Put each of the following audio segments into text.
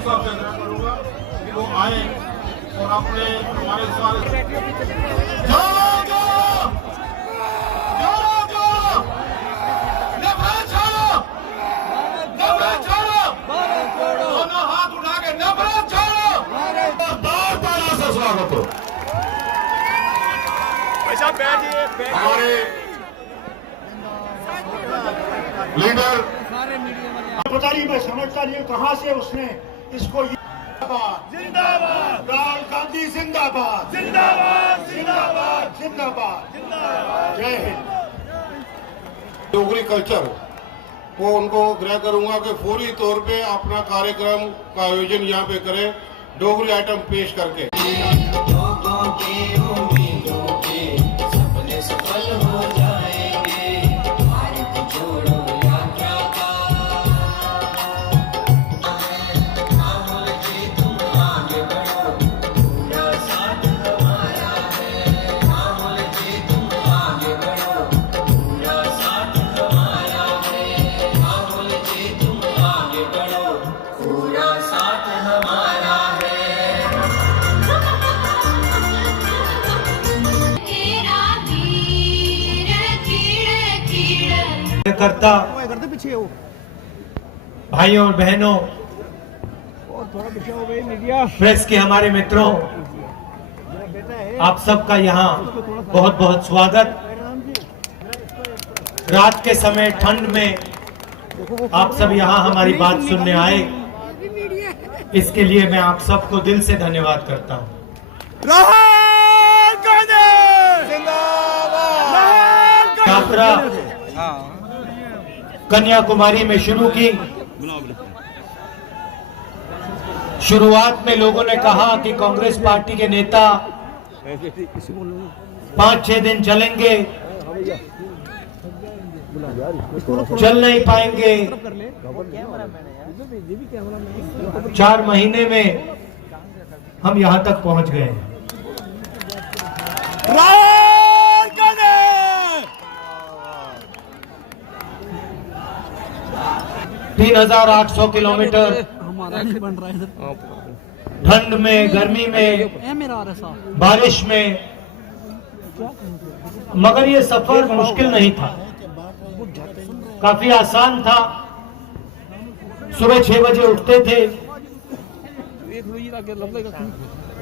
साहब से आग्रह करूंगा कि वो आए और अपने हमारे सारे दोनों हाथ उठा के नफरत छोड़ो। तालियों से स्वागत हो। हमारे लीडर पता नहीं, मैं समझता नहीं कहां से उसने इसको जिंदाबाद राहुल गांधी जिंदाबाद जिंदाबाद जिंदाबाद जिंदाबाद जय हिंद। डोगरी कल्चर को उनको आग्रह करूंगा कि फौरी तौर पे अपना कार्यक्रम का आयोजन यहाँ पे करें, डोगरी आइटम पेश करके। करता भाइयों और बहनों, प्रेस के हमारे मित्रों, आप सबका यहाँ बहुत बहुत स्वागत। रात के समय ठंड में आप सब यहाँ हमारी बात सुनने आए, इसके लिए मैं आप सबको दिल से धन्यवाद करता हूँ। यात्रा कन्याकुमारी में शुरू की। शुरुआत में लोगों ने कहा कि कांग्रेस पार्टी के नेता 5-6 दिन चलेंगे, चल नहीं पाएंगे। 4 महीने में हम यहां तक पहुंच गए हैं। 3800 किलोमीटर ठंड में, गर्मी में, बारिश में, मगर ये सफर मुश्किल नहीं था, काफी आसान था। सुबह 6 बजे उठते थे,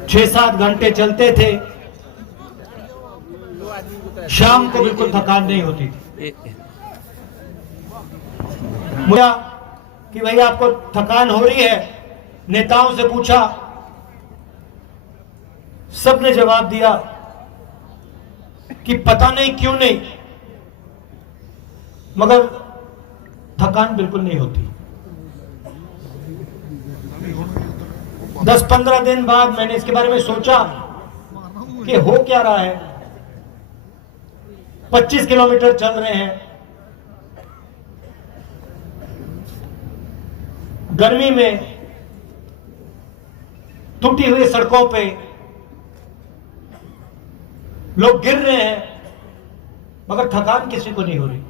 6-7 घंटे चलते थे, शाम को बिल्कुल थकान नहीं होती थी। मुझे कि भाई आपको थकान हो रही है, नेताओं से पूछा, सबने जवाब दिया कि पता नहीं क्यों नहीं, मगर थकान बिल्कुल नहीं होती। 10-15 दिन बाद मैंने इसके बारे में सोचा कि हो क्या रहा है। 25 किलोमीटर चल रहे हैं, गर्मी में, टूटी हुई सड़कों पे लोग गिर रहे हैं, मगर थकान किसी को नहीं हो रही।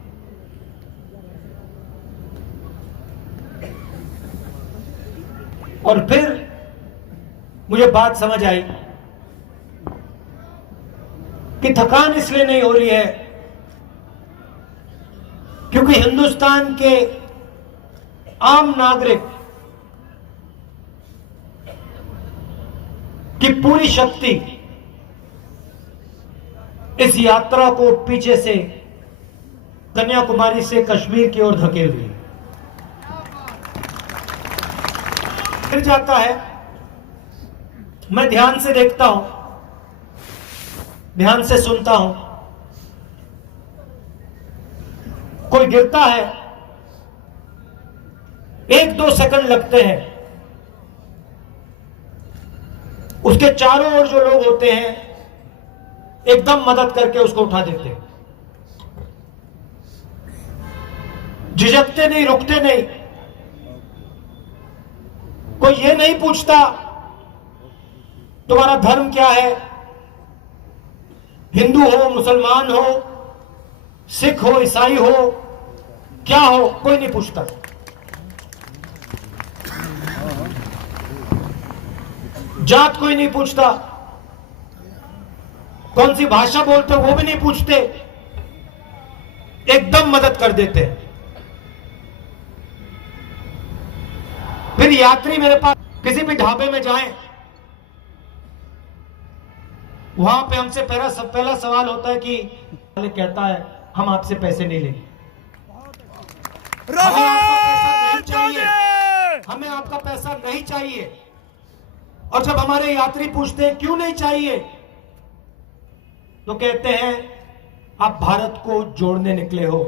और फिर मुझे बात समझ आई कि थकान इसलिए नहीं हो रही है क्योंकि हिंदुस्तान के आम नागरिक की पूरी शक्ति इस यात्रा को पीछे से कन्याकुमारी से कश्मीर की ओर धकेल रही है। गिर जाता है, मैं ध्यान से देखता हूं, ध्यान से सुनता हूं, कोई गिरता है, 1-2 सेकंड लगते हैं, उसके चारों ओर जो लोग होते हैं एकदम मदद करके उसको उठा देते हैं, झिझकते नहीं, रुकते नहीं। कोई ये नहीं पूछता तुम्हारा धर्म क्या है, हिंदू हो, मुसलमान हो, सिख हो, ईसाई हो, क्या हो, कोई नहीं पूछता। जात कोई नहीं पूछता, कौन सी भाषा बोलते हो वो भी नहीं पूछते, एकदम मदद कर देते हैं। फिर यात्री मेरे पास किसी भी ढाबे में जाएं, वहां पे हमसे पहला सवाल होता है कि कहता है हम आपसे पैसे नहीं लेंगे, हमें आपका पैसा नहीं चाहिए, हमें आपका पैसा नहीं चाहिए। और जब हमारे यात्री पूछते हैं क्यों नहीं चाहिए, तो कहते हैं आप भारत को जोड़ने निकले हो,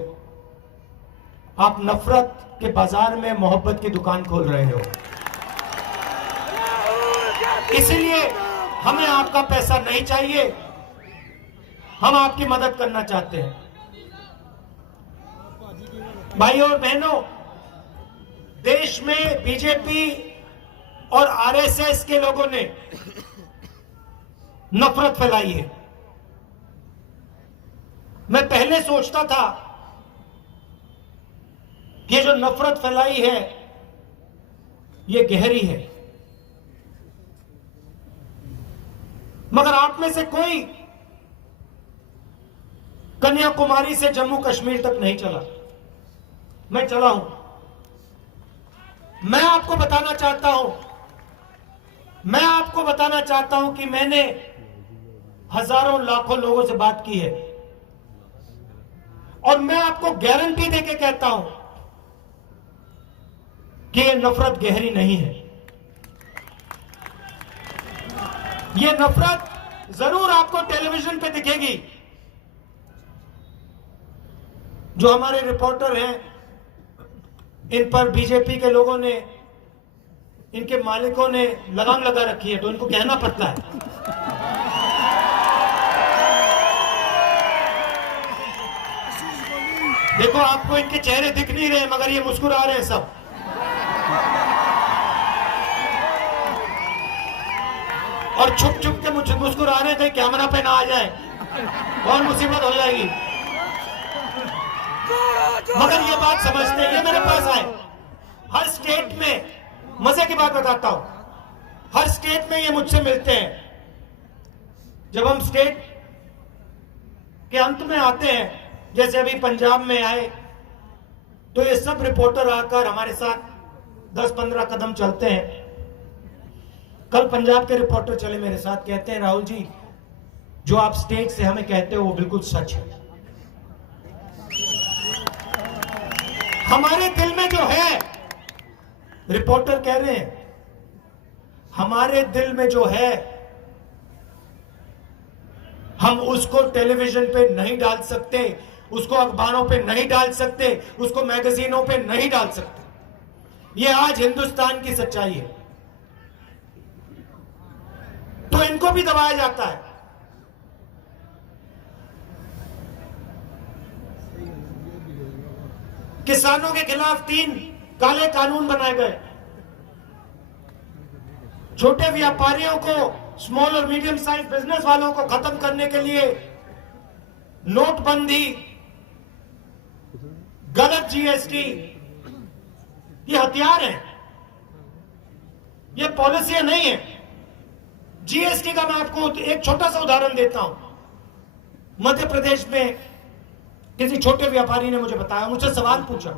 आप नफरत के बाजार में मोहब्बत की दुकान खोल रहे हो, इसलिए हमें आपका पैसा नहीं चाहिए, हम आपकी मदद करना चाहते हैं। भाइयों और बहनों, देश में बीजेपी और आरएसएस के लोगों ने नफरत फैलाई है। मैं पहले सोचता था कि ये जो नफरत फैलाई है ये गहरी है, मगर आप में से कोई कन्याकुमारी से जम्मू कश्मीर तक नहीं चला, मैं चला हूं। मैं आपको बताना चाहता हूं कि मैंने हजारों लाखों लोगों से बात की है, और मैं आपको गारंटी देके कहता हूं कि ये नफरत गहरी नहीं है। ये नफरत जरूर आपको टेलीविजन पे दिखेगी। जो हमारे रिपोर्टर हैं, इन पर बीजेपी के लोगों ने, इनके मालिकों ने लगाम लगा रखी है, तो इनको कहना पड़ता है। देखो, आपको इनके चेहरे दिख नहीं रहे, मगर ये मुस्कुरा रहे हैं सब। और छुप छुप के मुझे मुस्कुरा रहे हैं, कहीं कैमरा पे ना आ जाए और मुसीबत हो जाएगी। मगर ये बात समझते हैं, ये मेरे पास आए। हर स्टेट में, मजे की बात बताता हूं, हर स्टेट में ये मुझसे मिलते हैं। जब हम स्टेट के अंत में आते हैं, जैसे अभी पंजाब में आए, तो ये सब रिपोर्टर आकर हमारे साथ 10-15 कदम चलते हैं। कल पंजाब के रिपोर्टर चले मेरे साथ, कहते हैं राहुल जी, जो आप स्टेट से हमें कहते हो वो बिल्कुल सच है। हमारे दिल में जो है, रिपोर्टर कह रहे हैं, हमारे दिल में जो है, हम उसको टेलीविजन पे नहीं डाल सकते, उसको अखबारों पे नहीं डाल सकते, उसको मैगजीनों पे नहीं डाल सकते। ये आज हिंदुस्तान की सच्चाई है। तो इनको भी दबाया जाता है। किसानों के खिलाफ 3 काले कानून बनाए गए। छोटे व्यापारियों को, स्मॉल और मीडियम साइज बिजनेस वालों को खत्म करने के लिए नोटबंदी, गलत जीएसटी, ये हथियार हैं, ये पॉलिसियां नहीं है। जीएसटी का मैं आपको एक छोटा सा उदाहरण देता हूं। मध्य प्रदेश में किसी छोटे व्यापारी ने मुझे बताया, मुझसे सवाल पूछा,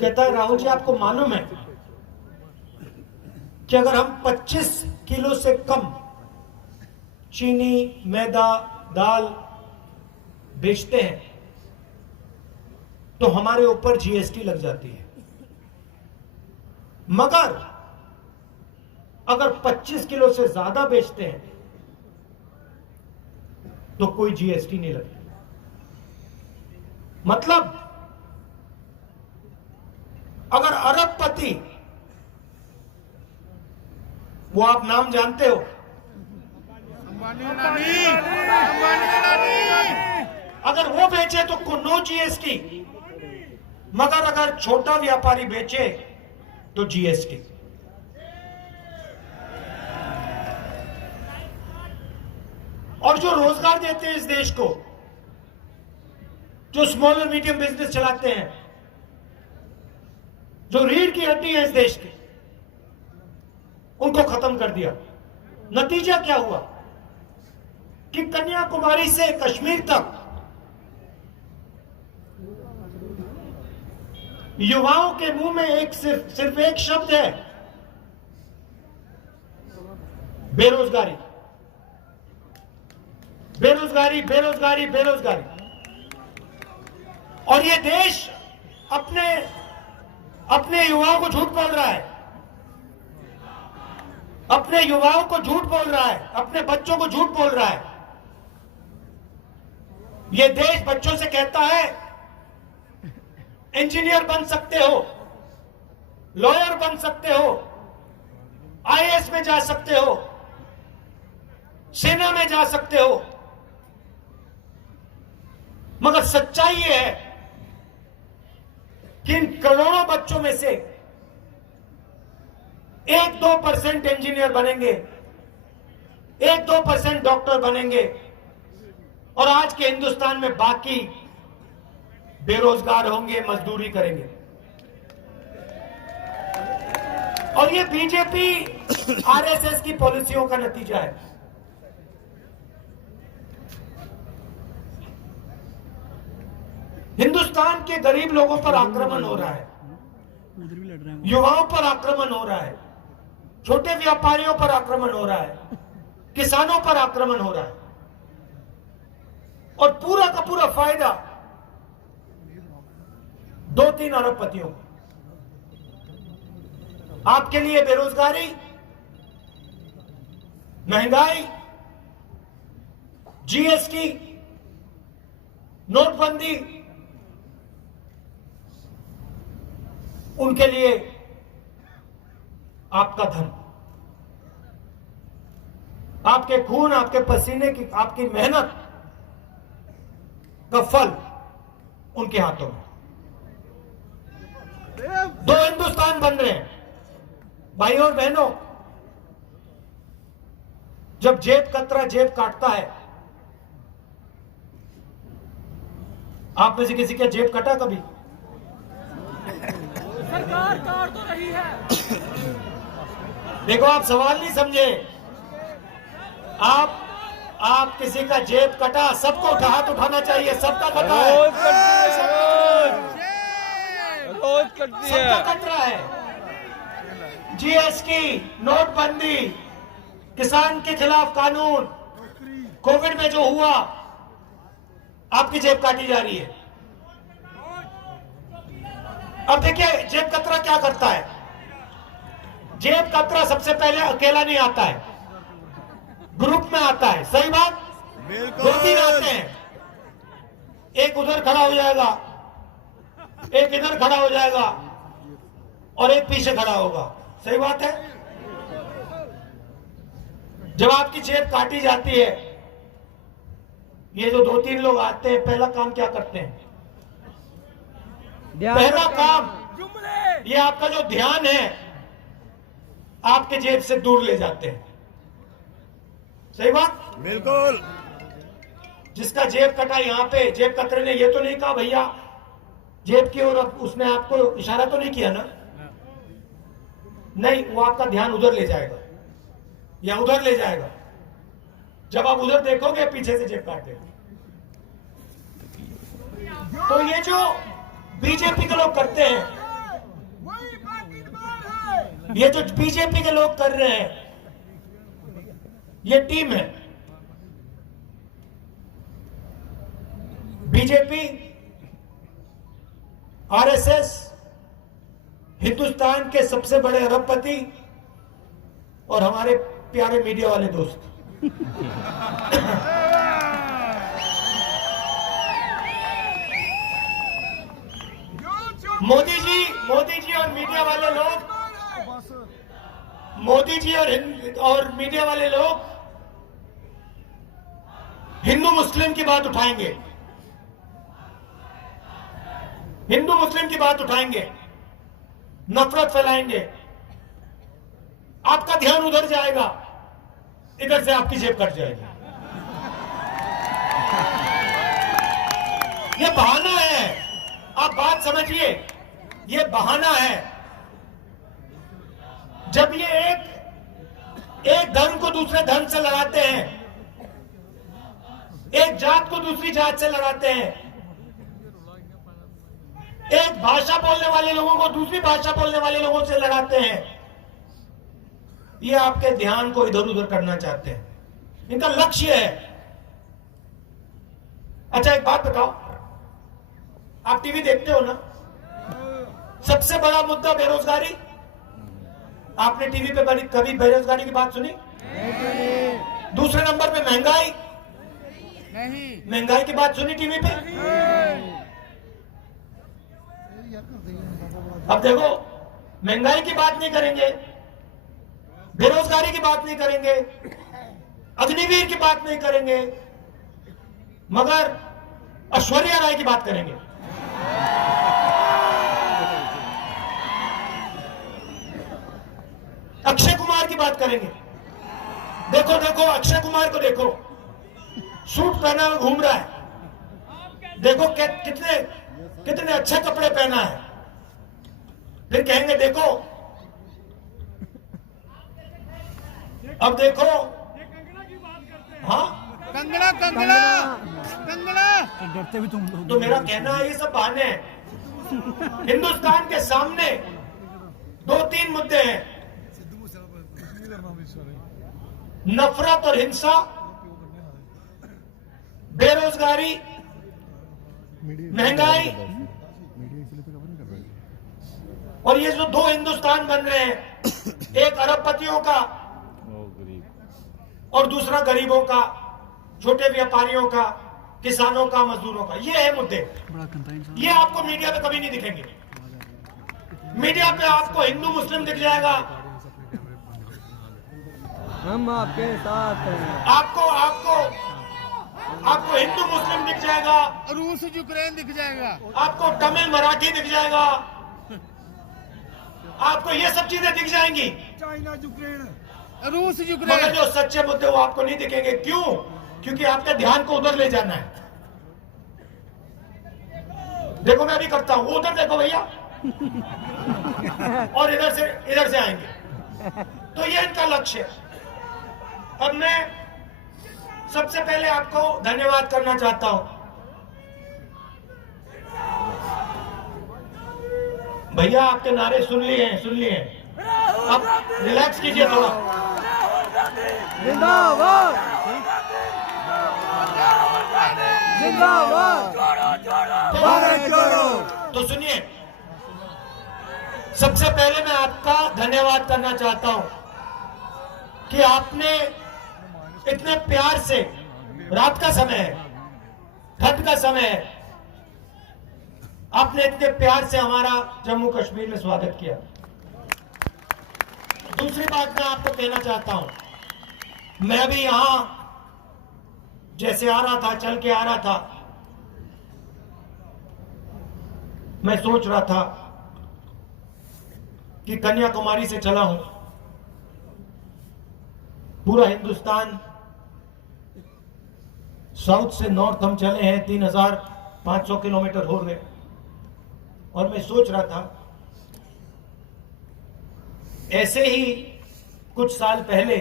कहता है राहुल जी, आपको मालूम है कि अगर हम 25 किलो से कम चीनी, मैदा, दाल बेचते हैं तो हमारे ऊपर जीएसटी लग जाती है, मगर अगर 25 किलो से ज्यादा बेचते हैं तो कोई जीएसटी नहीं लगती। मतलब अगर अरबपति, वो आप नाम जानते हो, अगर वो बेचे तो नो जीएसटी, मगर अगर छोटा व्यापारी बेचे तो जीएसटी। और जो रोजगार देते हैं इस देश को, जो स्मॉल और मीडियम बिजनेस चलाते हैं, जो रीढ़ की हड्डी है इस देश की, उनको खत्म कर दिया। नतीजा क्या हुआ कि कन्याकुमारी से कश्मीर तक युवाओं के मुंह में एक सिर्फ एक शब्द है, बेरोजगारी, बेरोजगारी, बेरोजगारी, बेरोजगारी। और ये देश अपने युवाओं को झूठ बोल रहा है, अपने युवाओं को झूठ बोल रहा है, अपने बच्चों को झूठ बोल रहा है। ये देश बच्चों से कहता है इंजीनियर बन सकते हो, लॉयर बन सकते हो, आईएएस में जा सकते हो, सेना में जा सकते हो। मगर सच्चाई ये है कि इन करोड़ों बच्चों में से 1-2% इंजीनियर बनेंगे, 1-2% डॉक्टर बनेंगे, और आज के हिंदुस्तान में बाकी बेरोजगार होंगे, मजदूरी करेंगे। और ये बीजेपी आरएसएस की पॉलिसियों का नतीजा है। हिंदुस्तान के गरीब लोगों पर आक्रमण हो रहा है, युवाओं पर आक्रमण हो रहा है, छोटे व्यापारियों पर आक्रमण हो रहा है, किसानों पर आक्रमण हो रहा है, और पूरा का पूरा फायदा 2-3 अरबपतियों को। आपके लिए बेरोजगारी, महंगाई, जीएसटी, नोटबंदी, उनके लिए आपका धन, आपके खून, आपके पसीने की, आपकी मेहनत का फल उनके हाथों में। 2 हिंदुस्तान बन रहे हैं भाइयों और बहनों। जब जेब कतरा जेब काटता है, आप में से किसी का जेब कटा कभी? सरकार काट तो रही है। देखो, आप सवाल नहीं समझे। आप किसी का जेब कटा, सबको हाथ उठाना चाहिए। सबका कटा है, रोज करती है, सबका कट रहा है। जीएसटी, नोटबंदी, किसान के खिलाफ कानून, कोविड में जो हुआ, आपकी जेब काटी जा रही है। अब देखिए जेब कतरा क्या करता है। जेब कतरा सबसे पहले अकेला नहीं आता है, ग्रुप में आता है। सही बात? 2-3 आते हैं, एक उधर खड़ा हो जाएगा, एक इधर खड़ा हो जाएगा, और एक पीछे खड़ा होगा। सही बात है? जब आपकी जेब काटी जाती है, ये जो 2-3 लोग आते हैं, पहला काम क्या करते हैं? पहला काम, ये आपका जो ध्यान है आपके जेब से दूर ले जाते हैं। सही बात? बिल्कुल। जिसका जेब कटा, यहां पे जेब कतरे ने ये तो नहीं कहा भैया जेब की ओर, उसने आपको इशारा तो नहीं किया ना? नहीं, वो आपका ध्यान उधर ले जाएगा या उधर ले जाएगा। जब आप उधर देखोगे, पीछे से जेब काटे। तो ये जो बीजेपी के लोग करते हैं, ये जो बीजेपी के लोग कर रहे हैं, ये टीम है। बीजेपी, आरएसएस, हिंदुस्तान के सबसे बड़े अरबपति और हमारे प्यारे मीडिया वाले दोस्त। मोदी जी और मीडिया वाले लोग, मोदी जी और मीडिया वाले लोग हिंदू मुस्लिम की बात उठाएंगे, हिंदू मुस्लिम की बात उठाएंगे, नफरत फैलाएंगे। आपका ध्यान उधर जाएगा, इधर से आपकी जेब कट जाएगी। ये बहाना है, आप बात समझिए, ये बहाना है। जब ये एक धर्म को दूसरे धर्म से लड़ाते हैं, एक जात को दूसरी जात से लड़ाते हैं, एक भाषा बोलने वाले लोगों को दूसरी भाषा बोलने वाले लोगों से लड़ाते हैं। ये आपके ध्यान को इधर उधर करना चाहते हैं, इनका लक्ष्य है। अच्छा एक बात बताओ, आप टीवी देखते हो ना, सबसे बड़ा मुद्दा बेरोजगारी। आपने टीवी पे कभी बेरोजगारी की बात सुनी? दूसरे नंबर पे महंगाई, महंगाई की बात सुनी टीवी पे? अब देखो, महंगाई की बात नहीं करेंगे, बेरोजगारी की बात नहीं करेंगे, अग्निवीर की बात नहीं करेंगे, मगर ऐश्वर्या राय की बात करेंगे। अक्षय कुमार की बात करेंगे। देखो देखो, अक्षय कुमार को देखो, सूट पहना हुआ घूम रहा है, देखो कितने कितने अच्छे कपड़े पहना है। फिर कहेंगे देखो, अब देखो, हाँ कंगना कंगना कंगना, डरते भी तुम लोग। तो मेरा कहना है ये सब बहाने हैं। हिंदुस्तान के सामने 2-3 मुद्दे हैं, नफरत और हिंसा, बेरोजगारी, महंगाई, और ये जो 2 हिंदुस्तान बन रहे हैं, एक अरबपतियों का और दूसरा गरीबों का, छोटे व्यापारियों का, किसानों का, मजदूरों का, ये है मुद्दे। ये आपको मीडिया पे कभी नहीं दिखेंगे। मीडिया पे आपको हिंदू मुस्लिम दिख जाएगा, हम आपके साथ हैं। आपको आपको आपको हिंदू मुस्लिम दिख जाएगा, रूस यूक्रेन दिख जाएगा, आपको तमिल मराठी दिख जाएगा, आपको ये सब चीजें दिख जाएंगी, चाइना यूक्रेन, रूस मगर यूक्रेन। जो सच्चे मुद्दे वो आपको नहीं दिखेंगे। क्यों? क्योंकि आपका ध्यान को उधर ले जाना है। देखो मैं अभी करता हूं, उधर देखो भैया, और इधर से आएंगे। तो ये इनका लक्ष्य है। अब मैं सबसे पहले आपको धन्यवाद करना चाहता हूं। भैया आपके नारे सुन लिए हैं, अब रिलैक्स कीजिए थोड़ा। जिंदाबाद जिंदाबाद भारत जोड़ो। तो सुनिए, सबसे पहले मैं आपका धन्यवाद करना चाहता हूं कि आपने इतने प्यार से, रात का समय है, ठंड का समय है, आपने इतने प्यार से हमारा जम्मू कश्मीर में स्वागत किया। दूसरी बात मैं आपको कहना चाहता हूं, मैं भी यहां जैसे आ रहा था, चल के आ रहा था, मैं सोच रहा था कि कन्याकुमारी से चला हूं, पूरा हिंदुस्तान साउथ से नॉर्थ हम चले हैं, 3500 किलोमीटर हो गए, और मैं सोच रहा था ऐसे ही कुछ साल पहले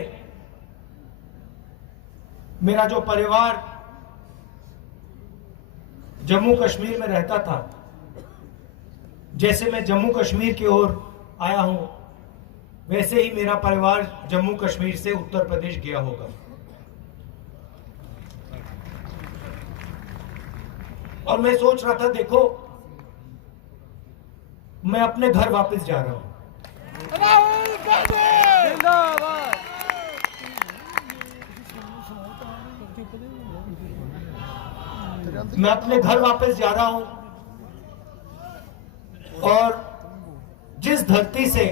मेरा जो परिवार जम्मू कश्मीर में रहता था, जैसे मैं जम्मू कश्मीर की ओर आया हूं, वैसे ही मेरा परिवार जम्मू कश्मीर से उत्तर प्रदेश गया होगा। और मैं सोच रहा था, देखो मैं अपने घर वापस जा रहा हूं। राहुल गांधी जिंदाबाद। मैं अपने घर वापस जा रहा हूं, और जिस धरती से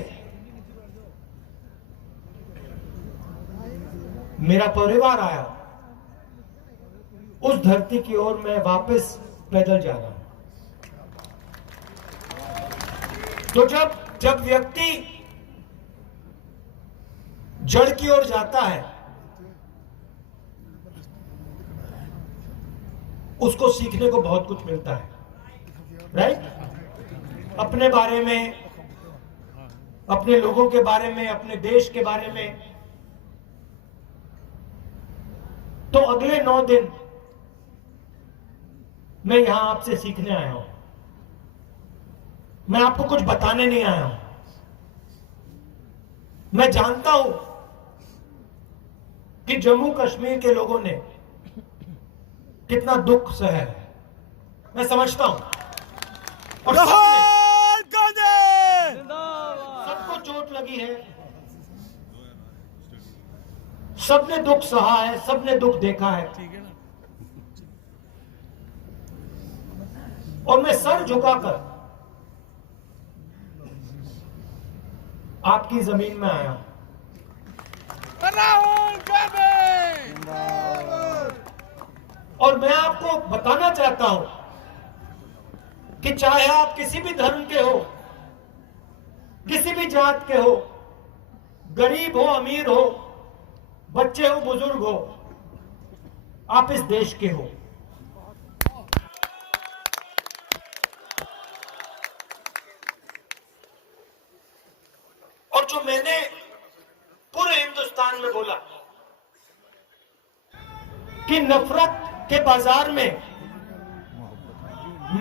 मेरा परिवार आया, उस धरती की ओर मैं वापस पैदल जा रहा हूं। तो जब व्यक्ति जड़ की ओर जाता है, उसको सीखने को बहुत कुछ मिलता है, राइट? अपने बारे में, अपने लोगों के बारे में, अपने देश के बारे में, तो अगले 9 दिन मैं यहां आपसे सीखने आया हूं। मैं आपको कुछ बताने नहीं आया हूं। मैं जानता हूं कि जम्मू कश्मीर के लोगों ने कितना दुख सहा है। मैं समझता हूं और सबको चोट लगी है, सबने दुख सहा है, सबने दुख देखा है। और मैं सर झुकाकर आपकी जमीन में आया हूं। और मैं आपको बताना चाहता हूं कि चाहे आप किसी भी धर्म के हो, किसी भी जात के हो, गरीब हो, अमीर हो, बच्चे हो, बुजुर्ग हो, आप इस देश के हो। और जो मैंने पूरे हिंदुस्तान में बोला कि नफरत के बाजार में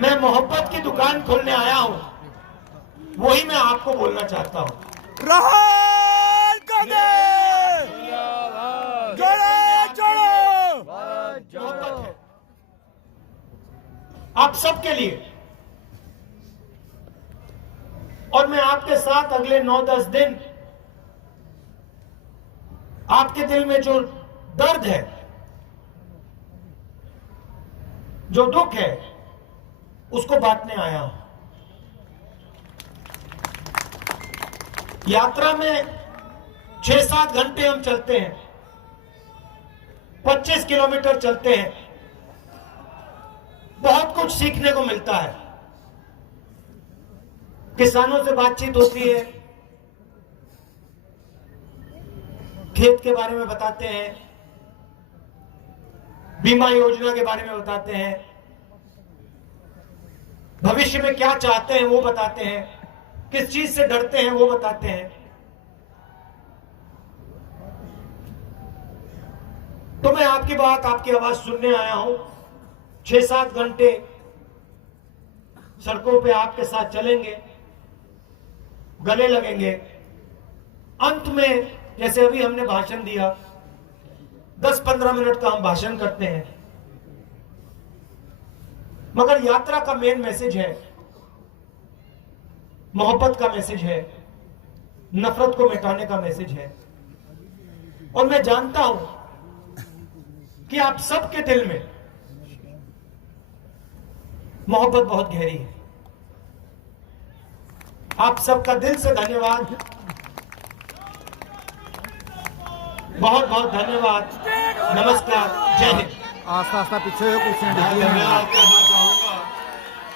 मैं मोहब्बत की दुकान खोलने आया हूं, वही मैं आपको बोलना चाहता हूं। मोहब्बत है आप सबके लिए। और मैं आपके साथ अगले 9-10 दिन आपके दिल में जो दर्द है, जो दुख है, उसको बांटने आया हूं। यात्रा में 6-7 घंटे हम चलते हैं, 25 किलोमीटर चलते हैं। बहुत कुछ सीखने को मिलता है। किसानों से बातचीत होती है, खेत के बारे में बताते हैं, बीमा योजना के बारे में बताते हैं, भविष्य में क्या चाहते हैं वो बताते हैं, किस चीज से डरते हैं वो बताते हैं। तो मैं आपकी बात, आपकी आवाज सुनने आया हूं। 6-7 घंटे सड़कों पे आपके साथ चलेंगे, गले लगेंगे। अंत में जैसे अभी हमने भाषण दिया, 10-15 मिनट का हम भाषण करते हैं, मगर यात्रा का मेन मैसेज है, मोहब्बत का मैसेज है, नफरत को मिटाने का मैसेज है। और मैं जानता हूं कि आप सबके दिल में मोहब्बत बहुत गहरी है। आप सबका दिल से धन्यवाद, बहुत बहुत धन्यवाद। नमस्कार, जय हिंद। आस्ता आस्ता पीछे मैं धन्यवाद करना चाहूंगा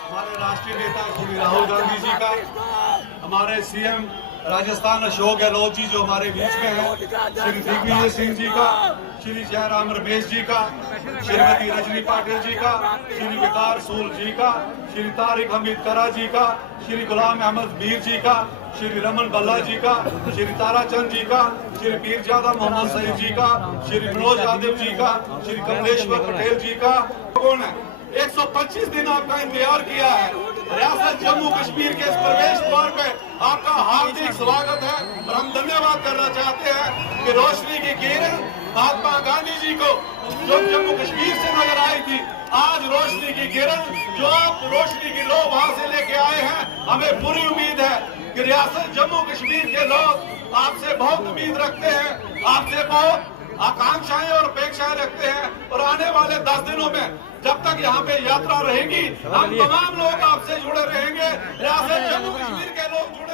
हमारे राष्ट्रीय नेता श्री राहुल गांधी जी का, हमारे सीएम राजस्थान अशोक गहलोत जी जो हमारे बीच में हैं, श्री दिग्विजय सिंह जी का, श्री जयराम रमेश जी का, श्रीमती रजनी पाटिल जी का, श्री विकार सूल जी का, श्री तारिक हमीद करा जी का, श्री गुलाम अहमद मीर जी का, श्री रमन बल्ला जी का, श्री ताराचंद जी का, श्री पीरजादा मोहम्मद सईद जी का, श्री मनोज यादव जी का, श्री कमलेश्वर पटेल जी का। कौन है? 125 दिन आपका इंतजार किया है। रियासत जम्मू कश्मीर के इस प्रवेश द्वार पे आपका हार्दिक स्वागत है। और हम धन्यवाद करना चाहते हैं कि रोशनी की किरण महात्मा गांधी जी को जो जम्मू कश्मीर से नजर आई थी, आज रोशनी की किरण जो आप रोशनी की लो वहां से लेके आए हैं, हमें पूरी उम्मीद है कि रियासत जम्मू कश्मीर के लोग आपसे बहुत उम्मीद रखते हैं, आपसे बहुत आकांक्षाएं और अपेक्षाएं रखते हैं। और आने वाले 10 दिनों में जब तक यहाँ पे यात्रा रहेगी, हम तमाम लोग आपसे जुड़े रहेंगे, रियासत जम्मू कश्मीर के लोग जुड़े